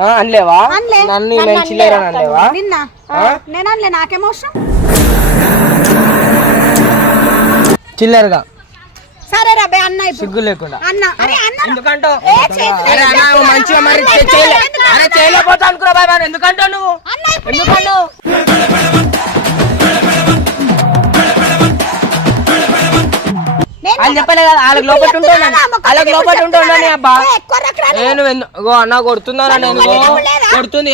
అనలేవా నన్ను చిల్లర అనలేవా నిన్న నేను అనలే నాకేమవసరం చిల్లరగా సరే రా బే అన్న సిగ్గు లేకుండా అన్న అరే అన్న ఎందుకంటావు మంచిగా మరి చేయలేకపోతా అనుకురా బాయ్ మరి ఎందుకంటావు నువ్వు ఎందుకంటావు అని చెప్పలే కదా వాళ్ళకి లోపల ఉంటాను అబ్బా నేను అన్న కొడుతుందా నేను కొడుతుంది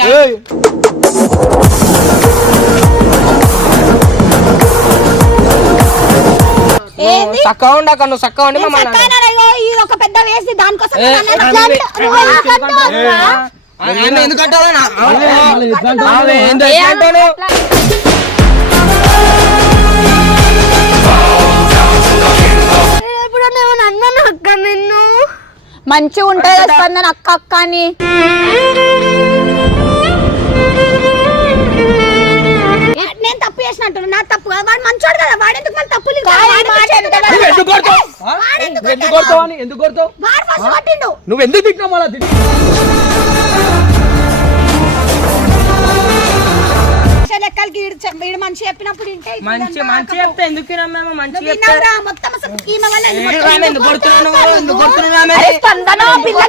చక్కగా ఉండక నువ్వు చక్కగా ఉండి ఒక పెద్ద వేసి దానికోసం ఎందుకంటావు నిన్ను మంచిగా ఉంటుంది స్పందన అక్క అక్క అని నేను తప్పు చేసినట్టు నా తప్పు వాడు మంచోడు కదా వాడు ఎందుకు మన తప్పులు నువ్వు ఎందుకు తిట్టినావు మళ్ళా లెక్కలకి వీడు మంచి చెప్పినప్పుడు మంచి చెప్తే ఎందుకు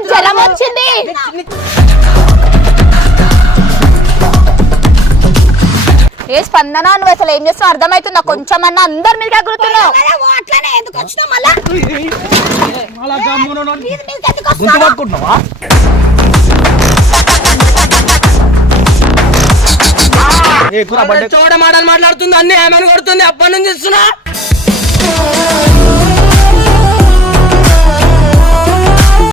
జ్వరం వచ్చింది ఏ స్పందన నువ్వు అసలు ఏం చేస్తావు అర్థమవుతుందా కొంచెమన్నా అందరు మీరు ఎగురుతున్నావు అట్లానే ఎందుకు వచ్చినావు చూడ మాటలు మాట్లాడుతుంది అన్ని ఏమైనా కొడుతుంది అప్పటి నుంచి ఇస్తున్నా